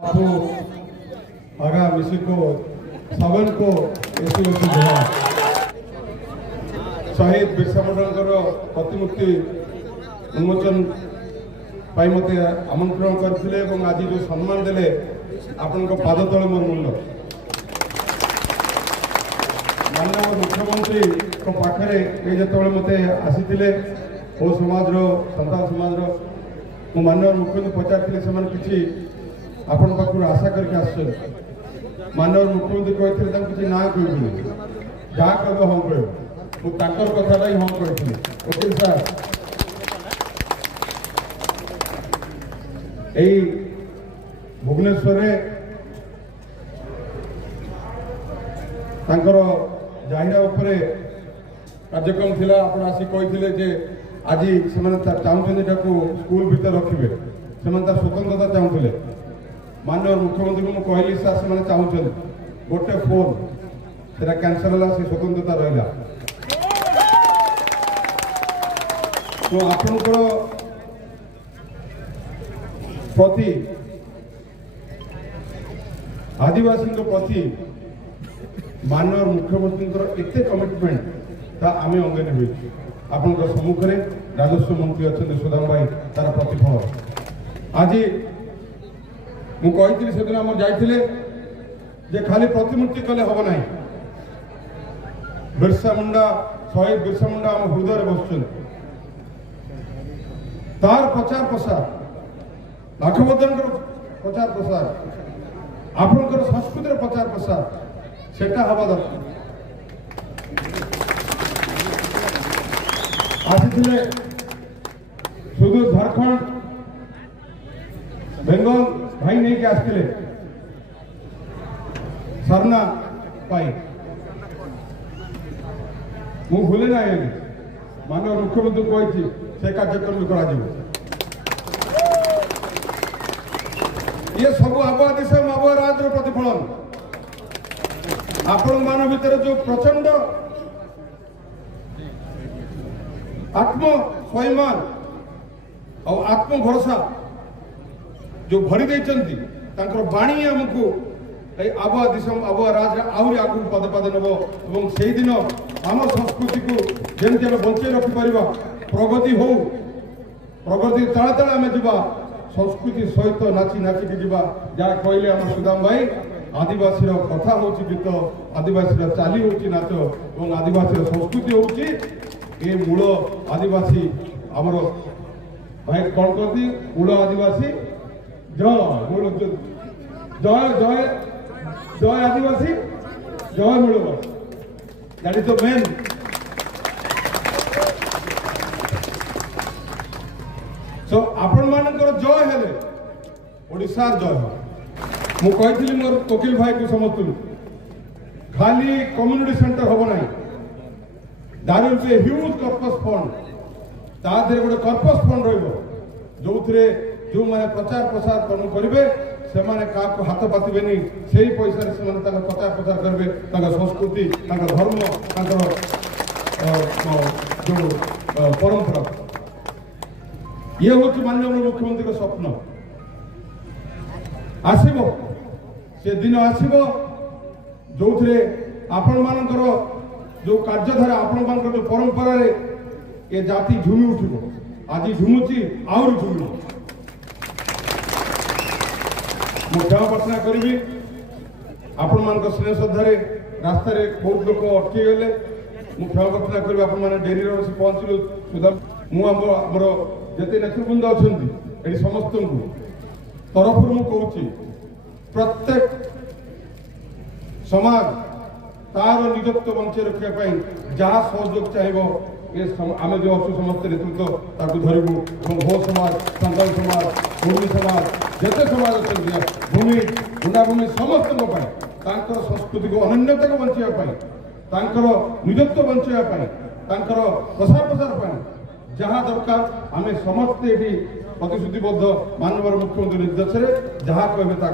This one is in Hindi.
आपको आगा मिसी को सबन को ऐसी वस्तु जोहार शहीद बिरसा मुंडा प्रतिमूर्ति उन्मोचन मत आमंत्रण करते आज जो सम्मान देले आपण पाद तले मोर मुंड माननीय मुख्यमंत्री पाखे ये जो मत आसी ओ समाज संताल समाज मो माननीय मुख्यमंत्री पचारि से आपण पाखु आशा करके आसछन माननीय मुख्यमंत्री कहते किसी ना कहूँ जहाँ कह हाँ कह मुझर कथा हाँ कही वकील साहब यही भुवनेश्वर जाहिरा उपरे कार्यक्रम थिला आपण आसी कही जे आज से चाहते स्कूल भीतर रखिए से स्वतंत्रता चाहते माननीय मुख्यमंत्री को कहली सर से चाहते गोटे फोन से कैंसल है से स्वतंत्रता रहा तो आपणकर प्रति आदिवासी प्रति माननीय मुख्यमंत्री एते कमिटमेंट आम अंगे ने आपण सम्मुख में राजस्व मंत्री अच्छा सुदाम भाई तार प्रतिफल आज मुझे से दिन आम जाइए खाली प्रतिमूर्ति कले हम ना बिरसा मुंडा शहीद बिरसा मुंडा आम हृदय बस तार प्रचार प्रसार लाखबद्ध प्रचार प्रसार आपणकर संस्कृतिर प्रचार प्रसार सेटा हवा दरकार आसी सुदूर झारखंड बेंगल भाई नहीं के आसते सरना पाई मु भूले ना माननीय मुख्यमंत्री कही से कार्यक्रम करा ये सब आबुआ दिशा आबुआ राज प्रतिफलन आपण मान भीतर जो प्रचंड आत्म स्वाभिमान और आत्म भरोसा जो भरी देचंती तांकर बाणी हमको आबुआ दिशम आबुआ राज आहरी आगु पदे पदे नब और से दिन आम संस्कृति को जमी आम बचे रखिपर प्रगति हो प्रगति तले तले आम जा संस्कृति सहित नाची नाचिक जा जहाँ कहले आम सुदाम भाई आदिवासी कथा हूँ गीत आदिवासी चाली हूँ नाच और आदिवासी संस्कृति हूँ ये मूल आदिवासी आमर भाई कौन करती मूल आदिवासी जय मूल जय जय जय आदिवासी जय मूलवासी दैट इज द मेन सो आपण मानकर जय हेले ओडिशार जय हो मु कही मोर वकील भाई को समस्त खाली कम्युनिटी सेंटर हम ना there will be huge corpus fund तादे गोटे कर्पस फंड रो जो मैंने प्रचार प्रसार करेंगे से क्या हाथ पातबेनि से पैसा से प्रचार प्रसार करेंगे संस्कृति धर्म जो परंपरा ये हूँ माननीय मुख्यमंत्री स्वप्न आसब से दिन आसब जो आपण मानकर जो कार्यधारा आपण मान जो परंपरा ये जाति झुमी उठिब आज झुमुची आहरी झुमी मुझे प्रार्थना करी आपण मान स्नेह श्रद्धारे रास्तार बहुत लोग अटकी गले मुझे प्रार्थना करी आप डेरी पहुंचलु सुधा मुझर जिते नेतृवृंद अच्छा ये समस्त तरफ मुझे प्रत्येक समाज तार निजत्व बंचे रखापी जहाँ सहयोग चाहिए आम जो अच्छु समस्त नेतृत्व धरबू हो समाज संताल समाज भूमि समाज जिते समाज अच्छा भूमि गुंडाभूमि समस्त संस्कृति को अनन्यता को बचाई निजत्व बचाई प्रसार प्रसार जहाँ दरकार आम समस्ते प्रतिश्रुतिबद्ध माननीय मुख्यमंत्री निर्देश जहाँ कहे ता।